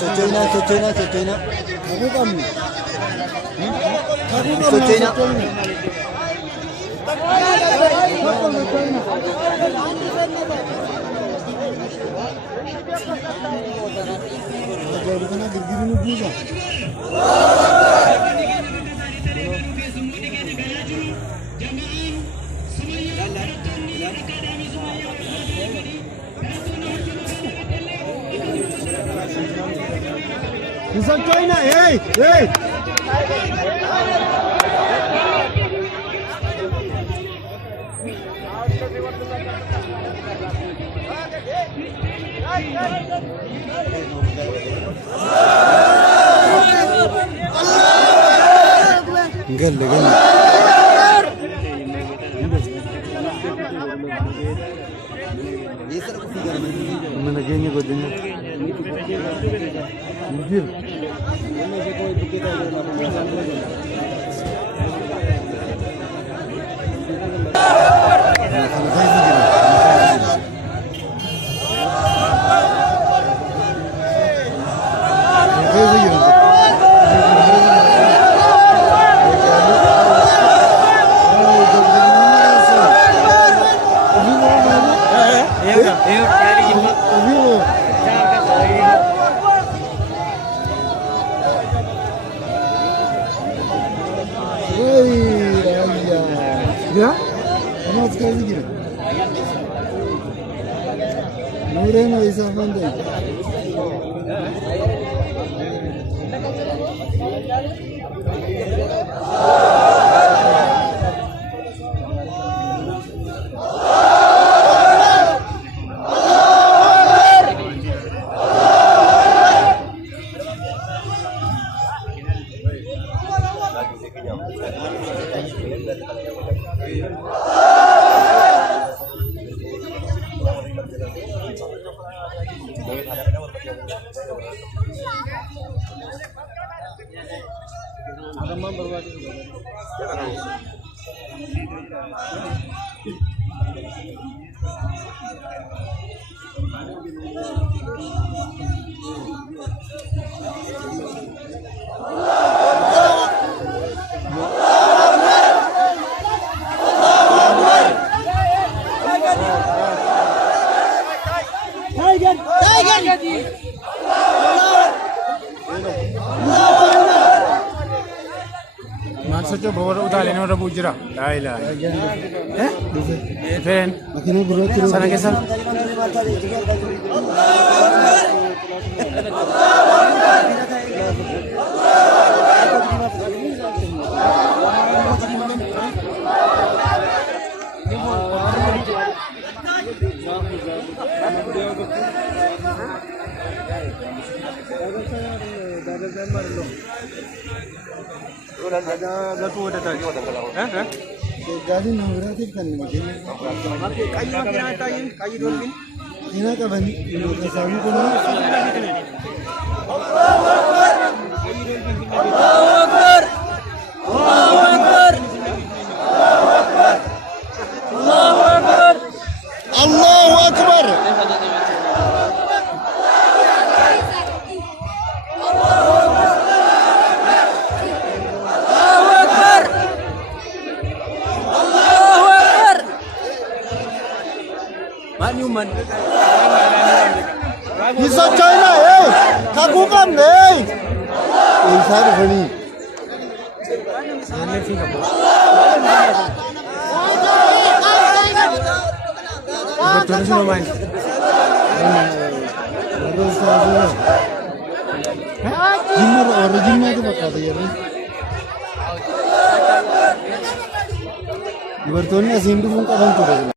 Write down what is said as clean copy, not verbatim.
sochoina. Sochoina. Sochoina, hey! Ya? Ama az kaldı gibi. Nurena İsa'dan da. Socho bawa udah lene orang bujra, lah. Friend, sana kesan. Ada gato ada tadi. Jadi berarti kan mungkin. Kayu makin ada ini, kayu dolphin. Ini kan bani, ini kesami pun. Allahu Akbar. Allahu Akbar. Allahu Akbar. Allahu Akbar. Manyuman. Bisa China, kagukan deh. Insar bani. Sana sih kamu. Betul sih main. Terus saja. Jimur originnya itu apa dia? Bertanya sih itu pun kadang tuh.